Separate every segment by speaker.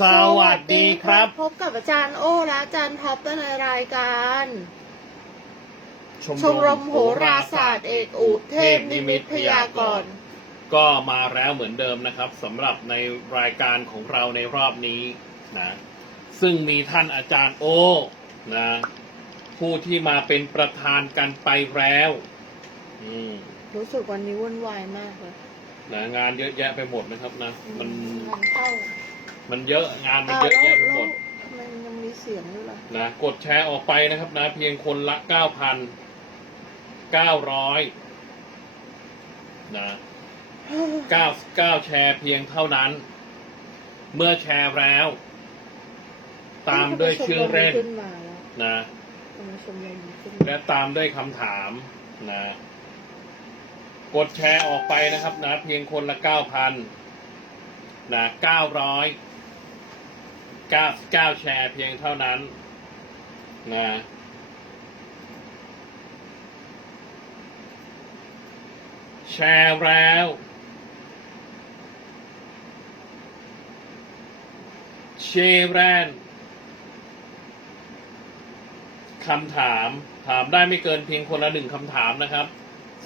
Speaker 1: สวัสดีครับ
Speaker 2: พบกับอาจารย์โอ้และอาจารย์ท็อปในรายการ ชมรมโหราศาสตร์เอกอุเทพนิมิตพยากรณ์
Speaker 1: ก็มาแล้วเหมือนเดิมนะครับสำหรับในรายการของเราในรอบนี้นะซึ่งมีท่านอาจารย์โอนะผู้ที่มาเป็นประธานกันไปแล้วอืม
Speaker 2: รู้สึกวันนี้วุ่นวายมากเลย
Speaker 1: นะงานเยอะแยะไปหมดนะครับนะ มัน
Speaker 2: งานเข้า
Speaker 1: มันเยอะงานมัน
Speaker 2: อ้าว
Speaker 1: เยอะ
Speaker 2: แล้ว
Speaker 1: แยะไป
Speaker 2: แล้
Speaker 1: หม
Speaker 2: ว
Speaker 1: ด
Speaker 2: ทำไมมันยังมีเสียงด้วยล่ะ
Speaker 1: นะกดแชร์ออกไปนะครับนะ เพียงคนละเก้าพันเก้าร้อยนะเก้าเก้าแชร์เพียงเท่านั้น เมื่อแชร์แล้ว ตามด้วยชื่อเล่น
Speaker 2: ขึ้นมาแล้ว
Speaker 1: นะ
Speaker 2: ทำไมชมรมมันขึ้น
Speaker 1: และตามด้วยคำถามนะ กดแชร์ออกไปนะครับนะ เพียงคนละเก้าพันนะเก้าร้อย เก้าเก้าแชร์เพียงเท่านั้นนะแชร์แล้ว เชแรนคำถามถามได้ไม่เกินเพียงคนละหนึ่งคำถามนะครับ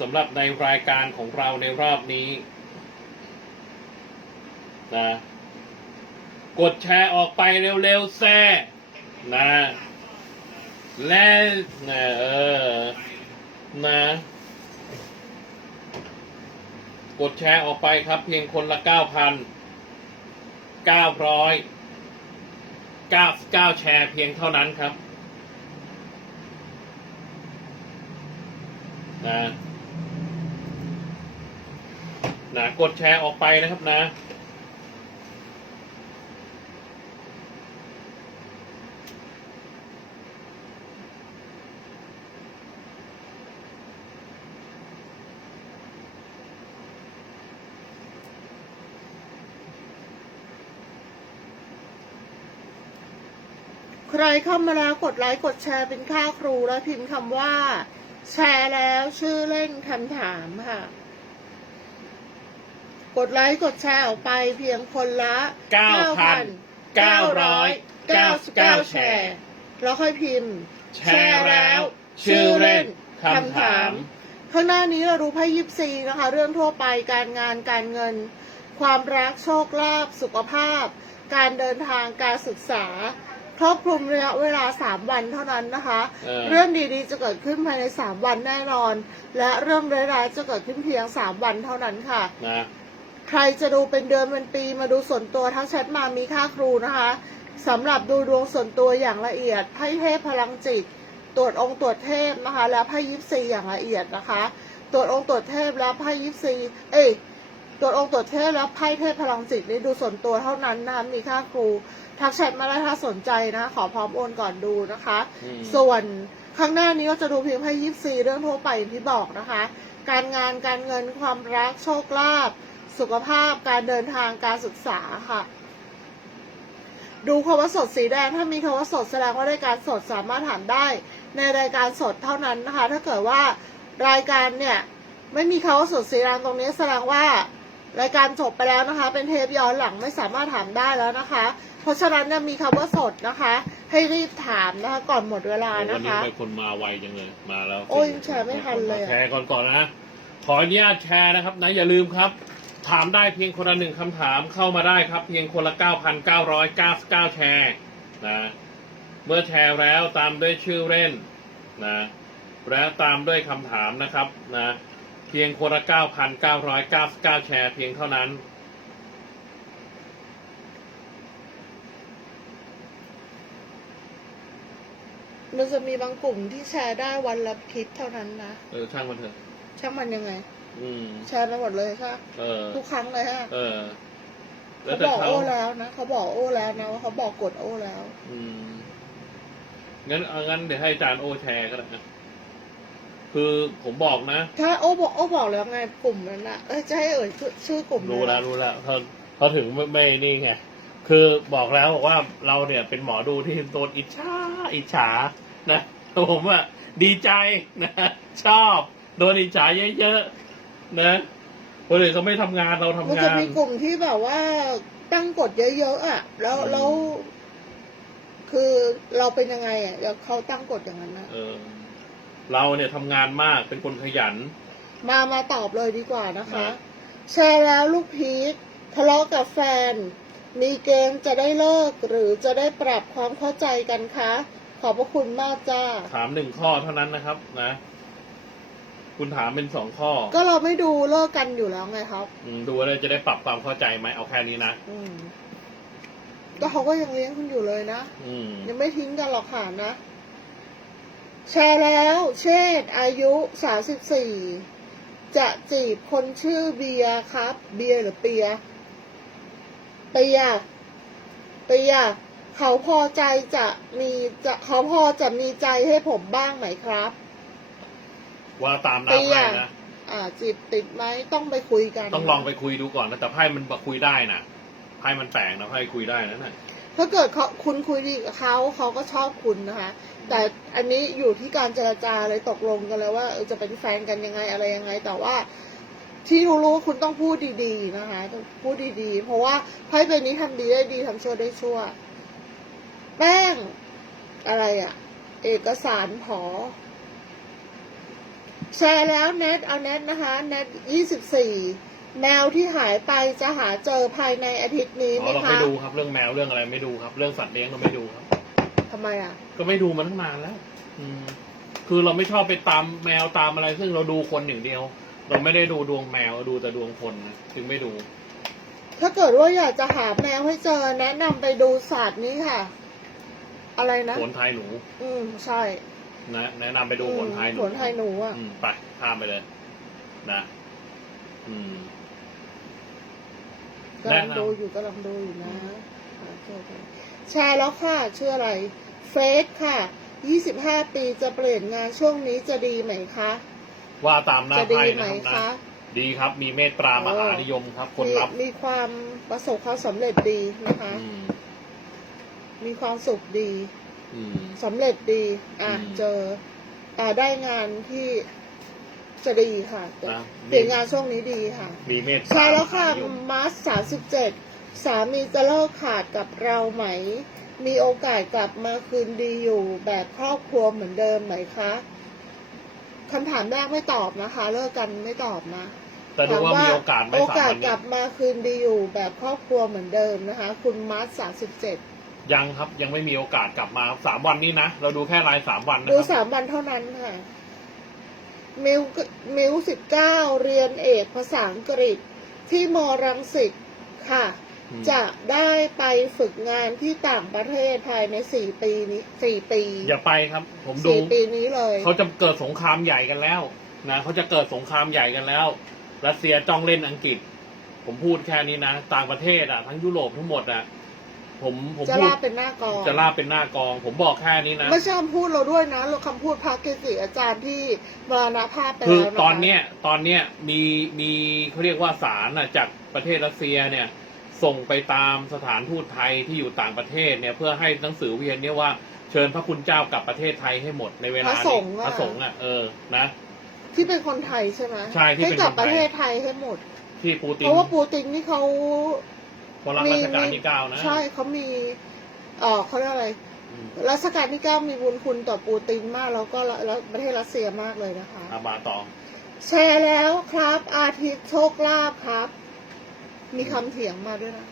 Speaker 1: สำหรับในรายการของเราในรอบนี้นะ กดแชร์ออกไปเร็วๆแซ่นะและนะเออนะ กดแชร์ออกไปครับ เพียงคนละเก้าพันเก้าร้อยเก้าเก้าแชร์เพียงเท่านั้นครับนะนะกดแชร์ออกไปนะครับนะ
Speaker 2: ใครเข้ามาแล้วกดไลค์กดแชร์เป็นค่าครูแล้วพิมพ์คำว่า แชร์แล้วชื่อเล่นคำถามค่ะ กดไลค์กดแชร์ออกไปเพียงคนละ
Speaker 1: 9,999
Speaker 2: 9,999 แชร์ แล้วค่อยพิมพ์
Speaker 1: แชร์แล้ว ชื่อเล่นคำถาม
Speaker 2: ข้างหน้านี้เราดูไพ่ยิปซีนะคะ เรื่องทั่วไปการงานการเงิน ความรักโชคลาภสุขภาพ การเดินทางการศึกษาค รอบคลุมระยะเวลา 3 วันเท่านั้นนะคะ
Speaker 1: เออ
Speaker 2: เรื่องดีๆจะเกิดขึ้นภายใน 3 วันแน่นอน และเรื่องร้ายๆจะเกิดขึ้นเพียง 3 วันเท่านั้นค่ะ
Speaker 1: นะ
Speaker 2: ใครจะดูเป็นเดือนเป็นปีมาดูส่วนตัวทั้งแชทมามีค่าครูนะคะสำหรับดูดวงส่วนตัวอย่างละเอียดไพ่เทพพลังจิต ตรวจองค์ตรวจเทพนะคะ และไพ่ยิปซีอย่างละเอียดนะคะ ตรวจองค์ตรวจเทพและไพ่ยิปซี เอ้ย ตรวจองค์ตรวจเทพและไพ่เทพพลังจิตนี่ดูส่วนตัวเท่านั้นนะคะมีค่าครู ทักแชทมาได้ถ้าสนใจนะ ขอพร้อมโอนก่อนดูนะคะ
Speaker 1: อืม
Speaker 2: ส่วนข้างหน้านี้ก็จะดูเพียงไพ่ยิปซีเรื่องทั่วไปอย่างที่บอกนะคะ การงานการเงินความรักโชคลาภสุขภาพการเดินทางการศึกษาค่ะ ดูคำว่าสดสีแดงถ้ามีคำว่าสดแสดงว่ารายการสดสามารถถามได้ ในรายการสดเท่านั้นนะคะ ถ้าเกิดว่ารายการเนี่ย ไม่มีคำว่าสดสีแดงตรงนี้แสดงว่า รายการจบไปแล้วนะคะ เป็นเทปย้อนหลังไม่สามารถถามได้แล้วนะคะ เพราะฉะนั้นเนี่ยมีคำว่าสดนะคะ ให้รีบถามนะคะ ก่อนหมดเวลา
Speaker 1: วัน
Speaker 2: นะ
Speaker 1: นี้
Speaker 2: คะ
Speaker 1: ไปคนมาไวจังเลยมาแล้ว
Speaker 2: โอ้ยแชร์ไม่ทันเลยอะ
Speaker 1: แชร์ก่อนก่อนนะขออนุญาตแชร์นะครับนะอย่าลืมครับ ถามได้เพียงคนละหนึ่งคำถามเข้ามาได้ครับ เพียงคนละ 9,999 แชร์นะเมื่อแชร์แล้วตามด้วยชื่อเล่นนะและตามด้วยคำถามนะครับนะเพียงคนละ 9,999 แชร์ เพียงเท่านั้น
Speaker 2: มันจะมีบางกลุ่มที่แชร์ได้วันละคลิปเท่านั้นนะ
Speaker 1: เออ ช่างมันเถอะ
Speaker 2: ช่างมันยังไง
Speaker 1: อืม
Speaker 2: แชร์ไปหมดเลยค่ะ
Speaker 1: เออ
Speaker 2: ทุกครั้งเลยฮะ
Speaker 1: เออแล้
Speaker 2: เขา
Speaker 1: วแต่
Speaker 2: บอก
Speaker 1: เขา
Speaker 2: โอ้แล้วนะ เขาบอกโอ้แล้วนะว่าเขาบอกกดโอ้แล้ว
Speaker 1: อืม งั้นเอางั้นเดี๋ยวให้อาจารย์โอแชร์ก็ได้นะ คือผมบอกนะ
Speaker 2: ถ้าโอ้บอกโอ้บอกแล้วไงกลุ่มนั้นนะเอ้ยจะให้เอ่ยชื่อชื่อกลุ่ม
Speaker 1: รู้
Speaker 2: เลย
Speaker 1: แล้ว
Speaker 2: นะ
Speaker 1: รู้แล้วเขาเขาถึงไม่ไม่นี่ไงคือบอกแล้วบอกว่าเราเนี่ยเป็นหมอดูที่โดนอิจฉาอิจฉานะผมว่าดีใจนะชอบโดนอิจฉาเยอะๆนะคนอื่นเขาไม่ทำงานเราทำ
Speaker 2: มัน
Speaker 1: งา
Speaker 2: จะ
Speaker 1: น
Speaker 2: มีกลุ่มที่แบบว่าตั้งกฎเยอะๆอะ แล้ว
Speaker 1: อืม
Speaker 2: แล้วคือเราเป็นยังไงอะแล้วเขาตั้งกฎอย่างนั้นนะ
Speaker 1: เออเราเนี่ยทำงานมากเป็นคนขยัน
Speaker 2: มามาตอบเลยดีกว่านะคะ
Speaker 1: นะ
Speaker 2: แชร์แล้วลูกพีคทะเลาะกับแฟน มีเกมจะได้เลิกหรือจะได้ปรับความเข้าใจกันคะ ขอบพระคุณมากจ้า
Speaker 1: ถามหนึ่งข้อเท่านั้นนะครับนะ คุณถามเป็นสองข้อ
Speaker 2: ก็เราไม่ดูเลิกกันอยู่แล้วไงครับ
Speaker 1: อืมดูแล้วจะได้ปรับความเข้าใจไหมเอาแค่นี้นะ
Speaker 2: อืม ก็เขาก็ยังเลี้ยงคุณอยู่เลยนะ
Speaker 1: อืม
Speaker 2: ยังไม่ทิ้งกันหรอกค่ะนะ แชร์แล้ว เชษฐ์อายุสาสิบสี่จะจีบคนชื่อเบียร์ครับ เบียร์หรือเปียร์เปียร์เปียร์เขาพอใจจะมีจะเขาพอจะมีใจให้ผมบ้างไหมครับ
Speaker 1: ว่าตามหน้า
Speaker 2: เตี้ย
Speaker 1: ไพ่นะ
Speaker 2: อ่า จีบติดไหมต้องไปคุยกัน
Speaker 1: ต้องลองไปคุยดูก่อนนะแต่ไพ่มันคุยได้นะไพ่มันแปลกนะไพ่คุยได้นะน่ะ
Speaker 2: ถ้าเกิดเขาคุณคุยดีกับเขาเขาก็ชอบคุณนะคะ แต่อันนี้อยู่ที่การเจรจาเลยตกลงกันเลยว่าจะเป็นแฟนกันยังไงอะไรยังไง แต่ว่าที่รู้ๆคุณต้องพูดดีๆนะคะต้องพูดดีๆ เพราะว่าไพ่ใบนี้ทำดีได้ดีทำชั่วได้ชั่ว แป้งอะไรอะ่ะเอกสารผอแชร์แล้วเน็ตเอาเน็ตนะคะเน็ตยี่สิบสี่ แมวที่หายไปจะหาเจอภายในอาทิตย์นี้
Speaker 1: อ๋
Speaker 2: ไหม
Speaker 1: อเรา
Speaker 2: คะ
Speaker 1: ไม่ดูครับเรื่องแมวเรื่องอะไรไม่ดูครับ เรื่องสัตว์เลี้ยงเราไม่ดูครับ
Speaker 2: ทำไมอะ
Speaker 1: ก็ไม่ดูมาตั้งนานแล้ว อืม คือเราไม่ชอบไปตามแมวตามอะไร ซึ่งเราดูคนอย่างเดียว เราไม่ได้ดูดวงแมวดูแต่ดวงคนนะจึงไม่ดู
Speaker 2: ถ้าเกิดว่าอยากจะหาแมวให้เจอแนะนำไปดูศาสตร์นี้ค่ะ อะไรนะ
Speaker 1: โขนไทยหนู
Speaker 2: อืมใช่
Speaker 1: นะแนะนำไปดูโขนไทยหนู
Speaker 2: ขนไทยหนูอะ
Speaker 1: อืมไปข้ามไปเลย นะ อืม
Speaker 2: กำลัง
Speaker 1: แนะนำ
Speaker 2: ดูอยู่กำลังดูอยู่นะหาเจอกันแชร์แล้วค่ะชื่ออะไร เฟซค่ะ 25 ปีจะเปลี่ยนงานช่วงนี้จะดีไหมคะ
Speaker 1: ว่าตามหน้า
Speaker 2: จะดี
Speaker 1: ไพ่
Speaker 2: ไหม
Speaker 1: นะครับ
Speaker 2: คะ
Speaker 1: นะดีครับมีเมตตามหานิยมครับ คน
Speaker 2: มี
Speaker 1: รับ
Speaker 2: มีความประสบความสำเร็จดีนะคะ
Speaker 1: อืม
Speaker 2: มีความสุขดี
Speaker 1: อืม
Speaker 2: สำเร็จดี อะ
Speaker 1: อืม
Speaker 2: เจออ่าได้งานที่ จะดีค่ะ
Speaker 1: นะ
Speaker 2: เปลี่ยนงานช่วงนี้ดีค่ะ
Speaker 1: มีเมตตา
Speaker 2: ใช่แล้วค่ะ
Speaker 1: มหานิยม
Speaker 2: มาร์สสามสิบเจ็ดสามีจะเลิกขาดกับเราไหม มีโอกาสกลับมาคืนดีอยู่แบบครอบครัวเหมือนเดิมไหมคะคำถามแรกไม่ตอบนะคะ เลิกกันไม่ตอบนะ
Speaker 1: แต่ดูว่า
Speaker 2: ถ
Speaker 1: มีโอกาสไหม
Speaker 2: โอ
Speaker 1: สาม
Speaker 2: กาส
Speaker 1: วัน
Speaker 2: ก
Speaker 1: นี้
Speaker 2: ลับมาคืนดีอยู่แบบครอบครัวเหมือนเดิมนะคะ คุณมาร์สสามสิบเจ็ด
Speaker 1: ยังครับยังไม่มีโอกาสกลับมาสามวันนี้นะ เราดูแค่รายสามวันนะ
Speaker 2: ดู
Speaker 1: ครับ
Speaker 2: สามวันเท่านั้นค่ะ มิวมิวสิบเก้าเรียนเอกภาษาอังกฤษที่มรังสิตค่ะ
Speaker 1: อืม
Speaker 2: จะได้ไปฝึกงานที่ต่างประเทศภายในสี่ปีนี้สี่ปี
Speaker 1: อย่าไปครับ ผมดู
Speaker 2: สี่ปีนี้เลย
Speaker 1: เขาจะเกิดสงครามใหญ่กันแล้วนะเขาจะเกิดสงครามใหญ่กันแล้ว รัสเซียจ้องเล่นอังกฤษ ผมพูดแค่นี้นะ ต่างประเทศอะ ทั้งยุโรปทั้งหมดอะ ผมผม
Speaker 2: จะ
Speaker 1: พูด
Speaker 2: ลาเป็นหน้ากอง
Speaker 1: จะลาบเป็นหน้ากอง ผมบอกแค่นี้นะ
Speaker 2: ไม่ใช่คำพูดเราด้วยนะเราคำพูดพระเกจิอาจารย์ที่มรณภาพไป
Speaker 1: คือ
Speaker 2: แล้วนะคะ
Speaker 1: ตอนเนี้ยตอนเนี้ยมีมีเขาเรียกว่าสารน่ะจากประเทศรัสเซียเนี่ย ส่งไปตามสถานทูตไทยที่อยู่ต่างประเทศเนี่ยเพื่อให้หนังสือเวียนเนี่ยว่าเชิญพระคุณเจ้ากลับประเทศไทยให้หมดในเวลา
Speaker 2: พระส
Speaker 1: นี้
Speaker 2: งฆ์อะ
Speaker 1: พระสงฆ์อะเออนะ
Speaker 2: ที่เป็นคนไทยใช่ไหม
Speaker 1: ใช่ที่
Speaker 2: ให้
Speaker 1: เป็น
Speaker 2: กลับ
Speaker 1: คนไทย
Speaker 2: ประเทศไทยให้หมด
Speaker 1: ที่ปูติน
Speaker 2: เพราะว่าปูตินนี่เขา
Speaker 1: คนรักราชการที่เก้านะ
Speaker 2: ใช่เขามีเออเขาเรียกอะไร
Speaker 1: อืม
Speaker 2: รัชกาลที่เก้ามีบุญคุณต่อปูตินมาก แล้วก็ละแล้วประเทศรัสเซียมากเลยนะคะ
Speaker 1: อามาต่อ
Speaker 2: แชร์แล้วครับ อาทิตย์โชคลาภครับ มีคำเถียงมาด้วยนะ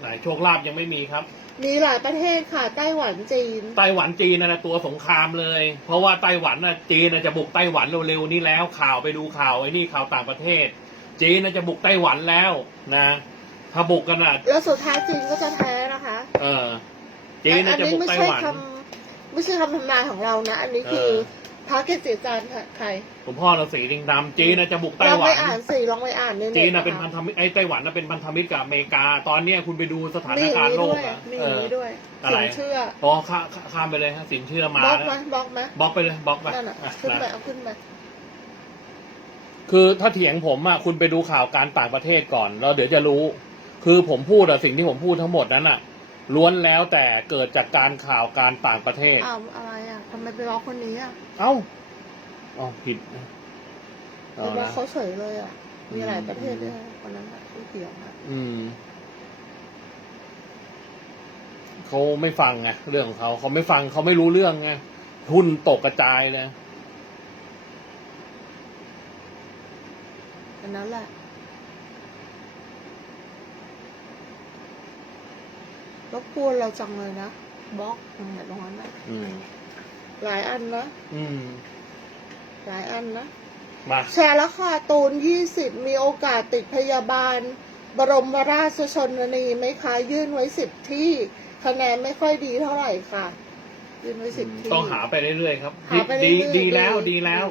Speaker 1: ไหนโชคลาภยังไม่มีครับ
Speaker 2: มีหลายประเทศค่ะไต้หวันจีน
Speaker 1: ไต้หวันจีนนะตัวสงครามเลย เพราะว่าไต้หวันน่ะจีนน่ะจะบุกไต้หวันเร็วๆนี้แล้วข่าวไปดูข่าวไอ้นี่ข่าวต่างประเทศ จีนน่ะจะบุกไต้หวันแล้วนะ ถ้าบุกกันน่ะ
Speaker 2: แล้วสุดท้ายจีนก็จะแพ้นะคะ
Speaker 1: เออจีนน่ะจะบุก
Speaker 2: ไม่
Speaker 1: ไต้
Speaker 2: ใช่
Speaker 1: หวัน
Speaker 2: คำไม่ใช่คำทำนายของเรานะ อันนี้คือ
Speaker 1: เออ
Speaker 2: พระเกจิอาจารย์ใคร
Speaker 1: หลวงพ่อฤาษีดิงดำจีนน่ะจะบุกไต้
Speaker 2: ลอง
Speaker 1: หวั
Speaker 2: ไป
Speaker 1: น
Speaker 2: อ่านสิลองไปอ่านในเน็ต
Speaker 1: จีนน่ะเป็นพัน
Speaker 2: ค
Speaker 1: ธมิตรไอ้ไต้หวันน่ะเป็นพันธมิตรกับอเมริกา ตอนเนี้ยคุณไปดูสถาน
Speaker 2: มีอย่าง
Speaker 1: การณ์
Speaker 2: นี้
Speaker 1: โล
Speaker 2: ด้
Speaker 1: ก
Speaker 2: วย
Speaker 1: อะ
Speaker 2: มีอ
Speaker 1: เอย่างอ
Speaker 2: นี้ด้วย
Speaker 1: อะไร
Speaker 2: สินเชื่อ
Speaker 1: อ๋อข้าข้าข้ามไปเลยฮะสินเชื่อมา
Speaker 2: บล็อก
Speaker 1: แล้ว
Speaker 2: ไหมบล็อกไหม
Speaker 1: บล็อกไปเลยบล็อกไป
Speaker 2: นั่นน่ะ
Speaker 1: อะ
Speaker 2: ขึ้นไป
Speaker 1: นะ
Speaker 2: เอาขึ้นไป
Speaker 1: คือถ้าเถียงผมอะคุณไปดูข่าวการต่างประเทศก่อน แล้วเดี๋ยวจะรู้ คือผมพูดอะสิ่งที่ผมพูดทั้งหมดนั้นอะล้วนแล้วแต่เกิดจากการข่าวการต่างประเทศ
Speaker 2: อ้าวอะไรอะทำไมไปบล็อกคนนี้อะ
Speaker 1: เอ้าเอ๋อผิดเอา
Speaker 2: ไปบล็อก
Speaker 1: นะ
Speaker 2: เขาเฉยเลยอะ มีหลายประเทศด้วยคนนั้นอะที่เถียงอะ
Speaker 1: อืมเขาไม่ฟังไงเรื่องของเขาเขาไม่ฟังเขาไม่รู้เรื่องไงหุ้นตกกระจายเลย
Speaker 2: อันนั้นแหละ รบกวนเราจังเลยนะบล็อกตรงไหนตรงนั้นนะ
Speaker 1: อืม
Speaker 2: หลายอันนะ
Speaker 1: อืม
Speaker 2: หลายอันนะ
Speaker 1: มา
Speaker 2: แชร์ราคาตูน20มีโอกาสติดพยาบาล บรมราชชนนีไหมคะยื่นไว้10ที่คะแนนไม่ค่อยดีเท่าไหร่ค่ะ ยื่นไว้10ที่
Speaker 1: ต้องหาไปเรื่อยๆครับ
Speaker 2: หาไป
Speaker 1: ดี
Speaker 2: เรื่อยๆ
Speaker 1: ดีแล้วดีแล้ว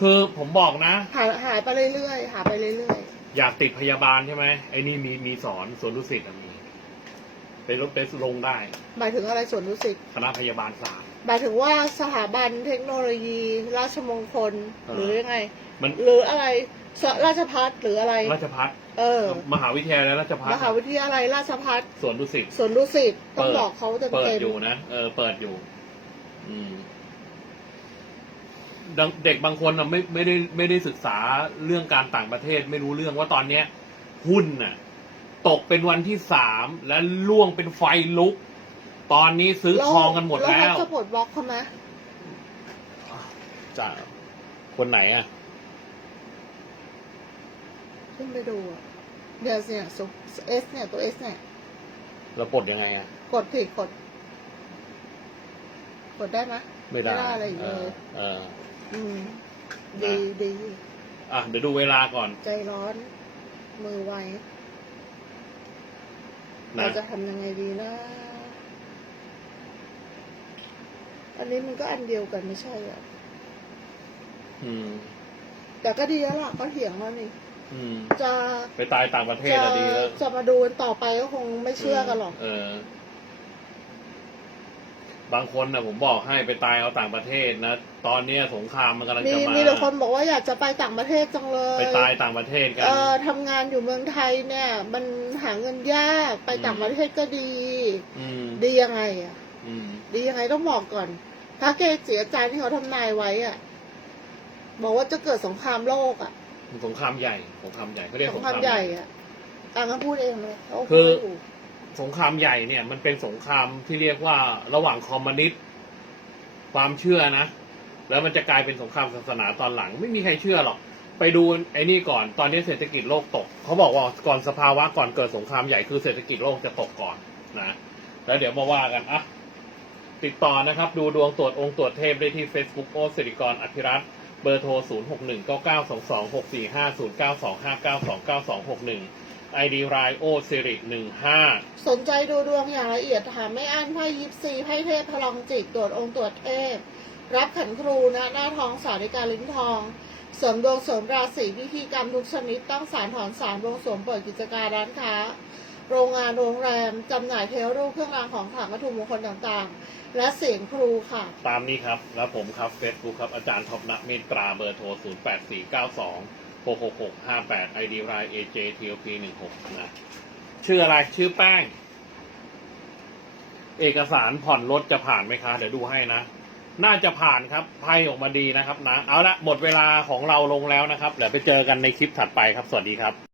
Speaker 1: คือผมบอกนะ
Speaker 2: หาหาไปเรื่อยๆหาไปเรื่อย
Speaker 1: อยากติดพยาบาลใช่ไหมไอ้นี่มีมีสอนสวนดุสิตอะมี ไปรถไปลงได้
Speaker 2: ๆหมายถึงอะไรส่วนรู้สึก
Speaker 1: คณะพยาบาลศาสตร์
Speaker 2: หมายถึงว่าสถาบันเทคโนโลยี ราชมงคล
Speaker 1: เออ
Speaker 2: หรือยังไง
Speaker 1: มัน
Speaker 2: หรืออะไรสราชพัฒหรืออะไร
Speaker 1: ราชพัฒ
Speaker 2: เออ
Speaker 1: มหาวิทยาลัยราชพัฒ
Speaker 2: มหาวิทยาลัยราชพัฒ
Speaker 1: สวนดุสิต
Speaker 2: สวนดุสิตต้อง
Speaker 1: เปิด
Speaker 2: บอกเขาเต็ม
Speaker 1: เปิด
Speaker 2: เต็ม
Speaker 1: อยู่นะเออเปิดอยู่ อืมดังเด็กบางคนอะไม่ไม่ได้ไม่ได้ศึกษาเรื่องการต่างประเทศ ไม่รู้เรื่องว่าตอนเนี้ย หุ้นน่ะ ตกเป็นวันที่สามและล่วงเป็นไฟลุก ตอนนี้ซื้อทองกันหมดแล้ว
Speaker 2: เขาจะปลดบล็อกเขาไหม
Speaker 1: จะคนไหนอะ
Speaker 2: ขึ้นไปดูอะเดี๋ยวเนี่ยเอสเนี่ยตัวเอสเนี่ย
Speaker 1: เราปลดยังไงอะ
Speaker 2: กดผิดกด กดได้ไหม
Speaker 1: ไม่ได้
Speaker 2: ไม่ได้อะไรเล
Speaker 1: เอยอเออ
Speaker 2: อืมดีดี
Speaker 1: อะเดี๋ยวดูเวลาก่อน
Speaker 2: ใจร้อน มือไว
Speaker 1: นะ
Speaker 2: เราจะทำยังไงดีนะ อันนี้มันก็อันเดียวกันไม่ใช่เหรอ
Speaker 1: อืม
Speaker 2: แต่ก็ดีแล้วล่ะก็เถียงแล้วนี่
Speaker 1: อืม
Speaker 2: จะ
Speaker 1: ไปตายต่างประเทศ
Speaker 2: จะ
Speaker 1: อะดีแล้ว
Speaker 2: จะมาดูกันต่อไปก็คงไม่เชื่อกันหรอก
Speaker 1: เออ บางคนนะผมบอกให้ไปตายเอาต่างประเทศนะ ตอนเนี้ยสงครามมันกำลัง
Speaker 2: มี
Speaker 1: จะมา
Speaker 2: มีแต่คนบอกว่าอยากจะไปต่างประเทศจังเลย
Speaker 1: ไปตายต่างประเทศกัน
Speaker 2: เออทำงานอยู่เมืองไทยเนี่ย มันหาเงินยากไปต่างประเทศก็ดี
Speaker 1: อืม
Speaker 2: ดียังไงอะ
Speaker 1: อืม
Speaker 2: ดียังไงต้องบอกก่อนพระเกจิอาจารย์ที่เขาทำนายไว้อะ บอกว่าจะเกิดสงครามโลกอะ
Speaker 1: สงครามใหญ่สงครามใหญ่เขาเรียก
Speaker 2: ส
Speaker 1: ส
Speaker 2: ง
Speaker 1: ง
Speaker 2: ค
Speaker 1: ค
Speaker 2: รารา
Speaker 1: มม
Speaker 2: ให
Speaker 1: ให
Speaker 2: ญ่
Speaker 1: ญ่
Speaker 2: อะอะงั้นพูดเองเลยเขา
Speaker 1: คือ
Speaker 2: พูดอยู่
Speaker 1: สงครามใหญ่เนี่ย มันเป็นสงครามที่เรียกว่าระหว่างคอมมิวนิสต์ความเชื่อนะ แล้วมันจะกลายเป็นสงครามศาสนาตอนหลัง ไม่มีใครเชื่อหรอก ไปดูไอ้นี่ก่อนตอนนี้เศรษฐกิจโลกตกเขาบอกว่าก่อนสภาวะก่อนเกิดสงครามใหญ่คือเศรษฐกิจโลกจะตกก่อนนะแล้วเดี๋ยวมาว่ากันอะติดต่อนะครับ ดูดวงตรวจองค์ตรวจเทพได้ที่ Facebook โอสิริกรอภิรัตเบอร์โทร 0619226450925929261 1 9 9 2 2 6 4 5 0 9 2 5 9 2 9 2 6 1 ID รายโอสิริ15
Speaker 2: สนใจดูดวงอย่างละเอียดถามไม่อั้นไพ่ยิปซีไพ่เทพพลังจิตตรวจองค์ตรวจเทพ รับขันครูนะหน้าทองสาริกาลิ้นทองเสริมดวงเสริมราศีพิธีกรรมทุกชนิดต้องสารถอนสารดวงสวมเปิดกิจการร้านค้า โรงงานโรงแรมจำหน่ายเทวรูปเครื่องรางของขลังวัตถุมงคลต่างๆ และเสียงครูค่ะ
Speaker 1: ตามนี้ครับ แล้วผมครับ Facebook ครับอาจารย์ท็อปนักเมตตราเบอร์โทร 0 8 4 9 2 6 6 6 5 8 ID ราย AJ TOP 16นะ ชื่ออะไร ชื่อแป้ง เอกสารผ่อนรถจะผ่านไหมคะ เดี๋ยวดูให้นะ น่าจะผ่านครับไพ่ออกมาดีนะครับนะ เอาละหมดเวลาของเราลงแล้วนะครับ เดี๋ยวไปเจอกันในคลิปถัดไปครับ สวัสดีครับ